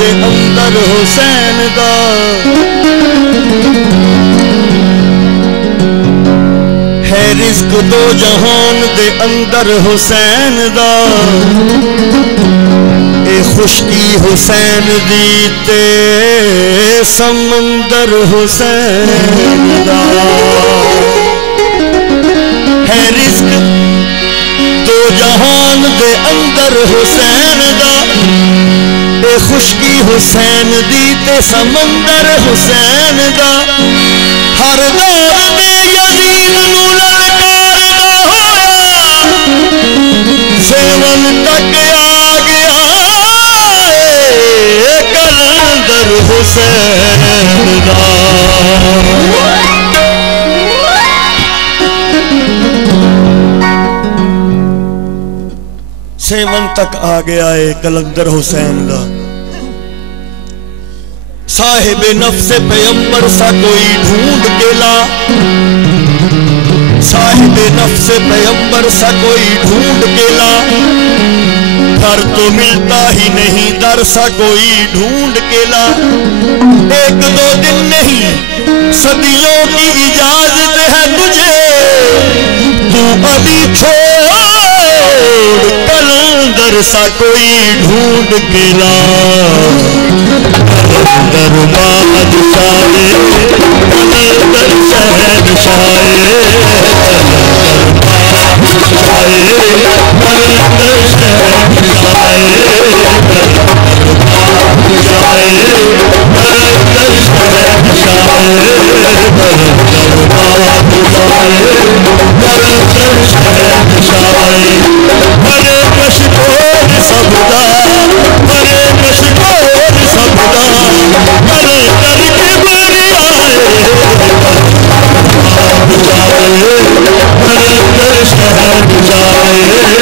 दे अंदर हुसैन दा है रिज़्क दो जहान दे अंदर हुसैन दा ए खुशकी हुसैन दी ते समंदर हुसैन दा है रिज़्क दो जहान दे अंदर हुसैन दा ए खुशकी हुसैन दी ते समंदर हुसैन दा हर दौर दे यजीद नू ललकारदा होया सेवन तक आ गया कलंदर हुसैन दा सेवन तक आ गया है कलंदर हुसैन दा साहिब नफ्स पैगंबर सा कोई ढूंढ के ला साहिब नफ्स पैगंबर सा कोई ढूंढ के ला घर तो मिलता ही नहीं दर सा कोई ढूंढ के ला एक दो दिन नहीं सदियों की इजाजत है तुझे तू अभी छोड़ कलंदर सा कोई ढूंढ के ला कलंदर बादशाहे कलंदर शहनशाहे कलंदर शहनशाहे कलंदर शहनशाहे बड़े मशहूर सबदा बड़े मशहूर सबदा बड़े करके बड़े आए बड़े शहर जाए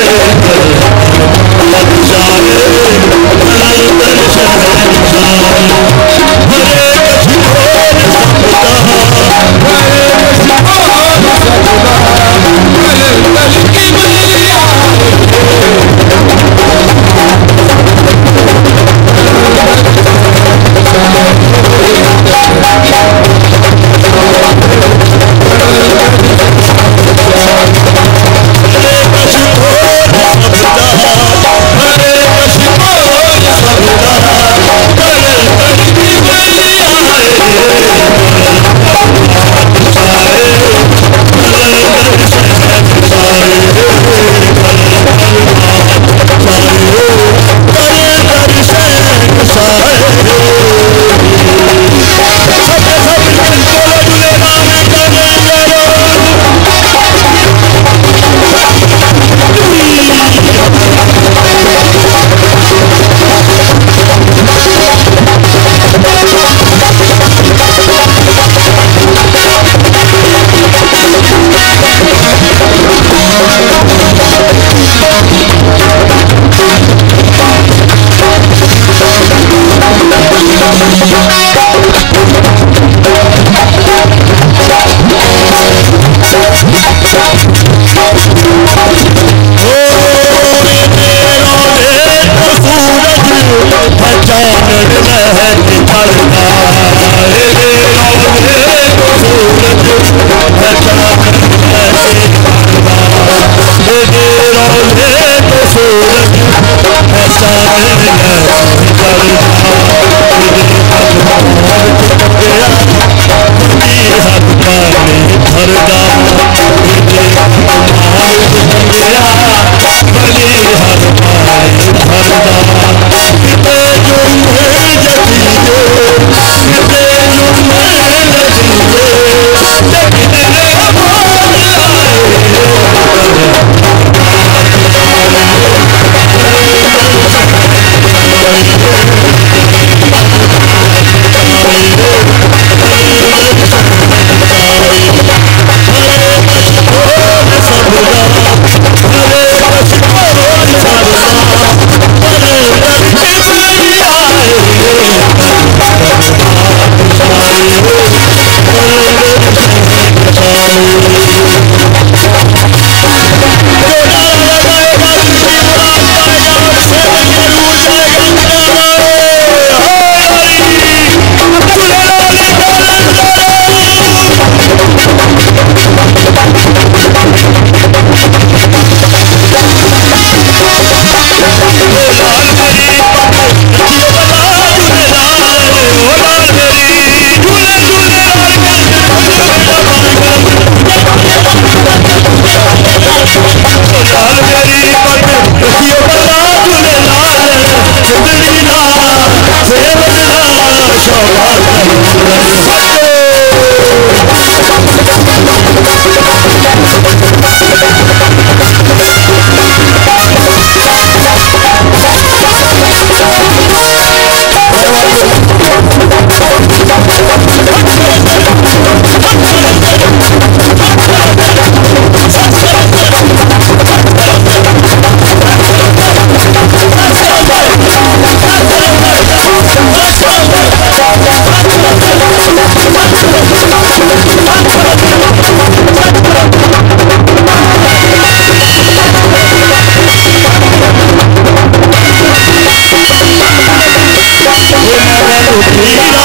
हीरा